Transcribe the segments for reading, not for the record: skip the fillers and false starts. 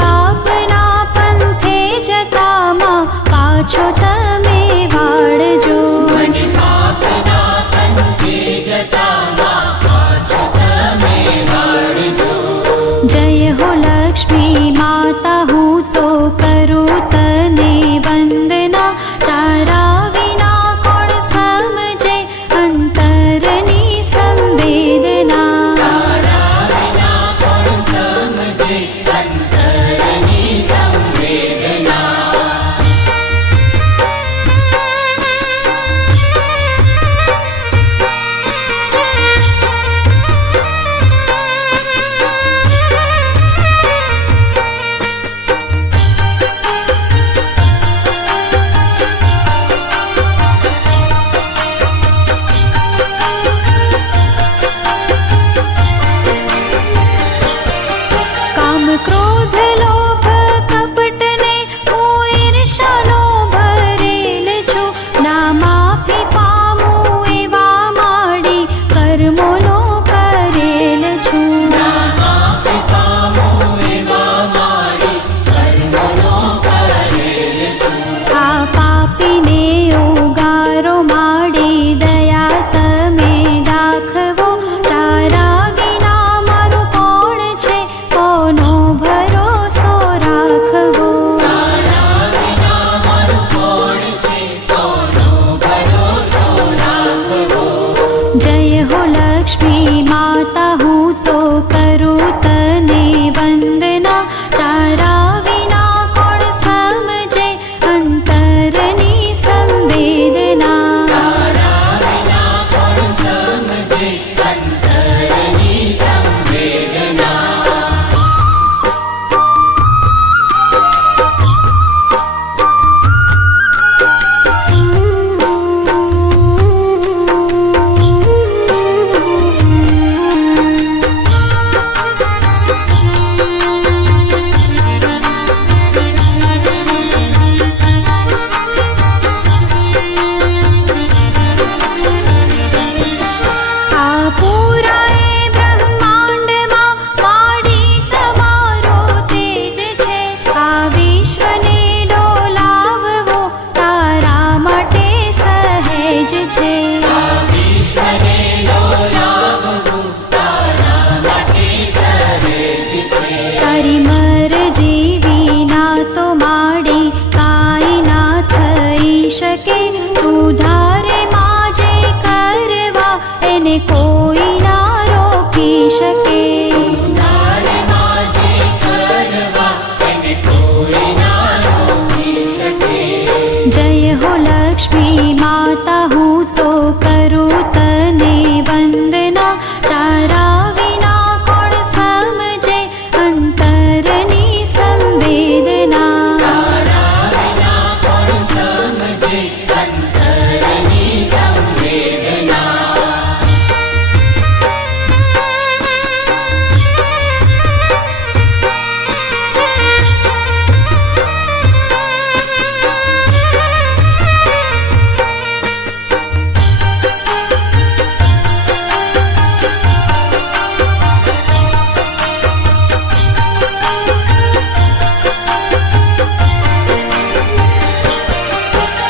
પાપના પંથે જતામાં પાછો તમે વાળજો. મને પાપના પંથે જતામાં પાછો તમે વાળજો. જય હો લક્ષ્મી માતા, હું તો કરું તને વંદના. તારા વિના કોણ સમજે અંતરની સંવેદના. તારા વિના કોણ સમજે અંતરની સંવેદના. કામ ક્રોધ લોભ કપટને હું ઈર્ષાનો ભરેલ છું. ના માફી પામું એવા માડી કર્મોનો કરેલ છું. ના માફી પામું એવા મારી કર્મોનો કરેલ છું. આ પાપીને ઉગારો માડી દયા તમે દાખવો. તારા વિના મારું કોણ છે, કોનો ભરોસો રાખવો. તારા વિના મારું કોણ છે, કોનો ભરોસો રાખવો. જય હો લક્ષ્મી માતા, હું તો કરું તને વંદના. તારા વિના કોણ સમજે અંતરની સંવેદના. તારા વિના કોણ સમજે અંતરની સંવેદના. આ પૂરાએ બ્રહ્માંડમાં માડી તમારો તેજ છે. આ વિશ્વને ડોલાવવો તારા માટે સહેજ છે. આ વિશ્વને ડોલાવવું તારા માટે સહેજ છે. તારી મરજી વિના તો માડી કાંઈ ના થઈ શકે. તું ધારે માં જે કરવા એને કોઈ ના રોકી શકે. તારે માં જે કરવા એને કોઈ ના રોકી શકે. જય હો લક્ષ્મી માતા, હું તો કરું તને વંદના. તારા વિના કોણ સમજે અંતરની સંવેદના. તારા વિના કોણ સમજે અંતરની સંવેદના.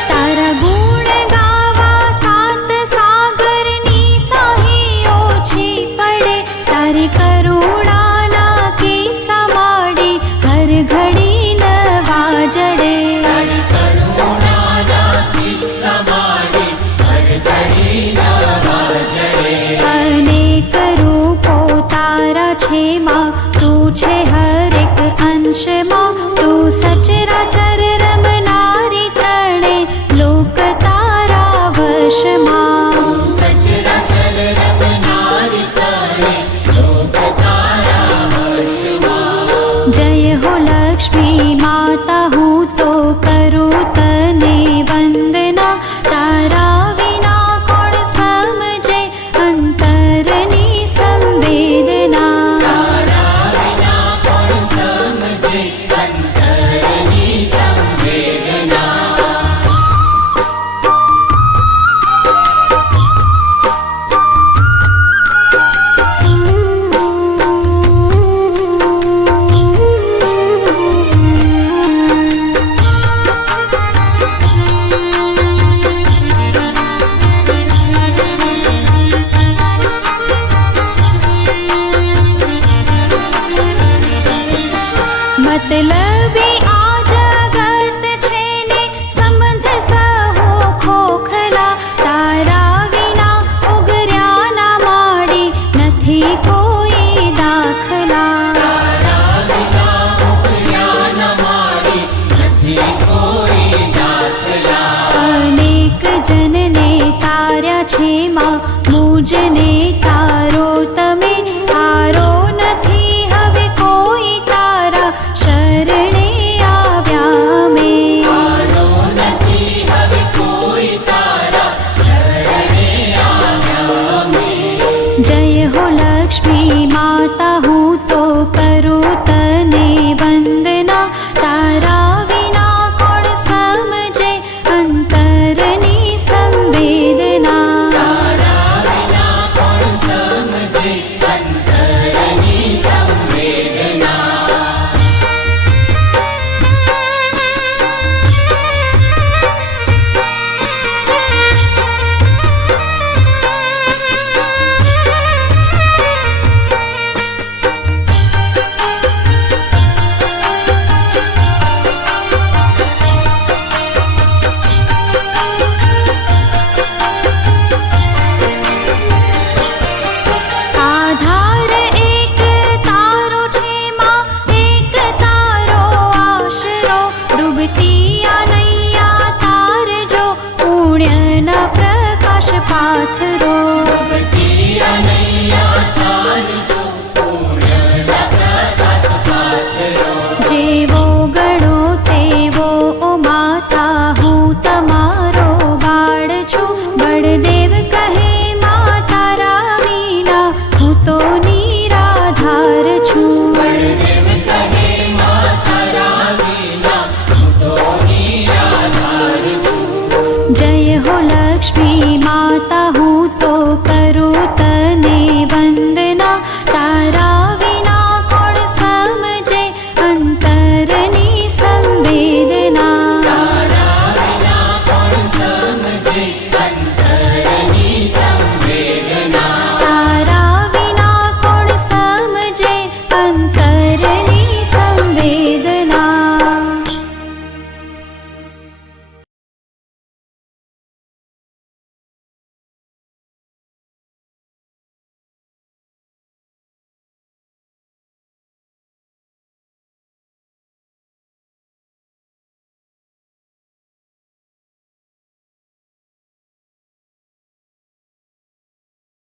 તારા ગુણ ગાવા સાત સાગરની સાહી ઓછી પડે. તારી કરુણાના કિસ્સા માડી હર ઘડી નવા જડે. તારી કરુણાના કિસ્સા માડી હર ઘડી નવા જડે. અનેક રૂપો તારા છે માં, તું છે હરેક અંશમાં. તું સચરાચર રમનારી ત્રણે લોક તારા વશમાં. તું સચરાચર રમનારી ત્રણે લોક તારા વશમાં. જય હો લક્ષ્મી માતા, હું તો કરું તને વંદના. તારા વિના કોણ સમજે અંતરની સંવેદના. તારા વિના કોણ સમજે અંતરની સંવેદના. मतलबी आ जगत छे ने संबंध सहो खोखला तारा विना उगर्या ना माडी नथी कोई दाखला तारा विना उगर्या न माडी નથી કોઈ દાખલા अनेक जनने तार्या छे मां मुझने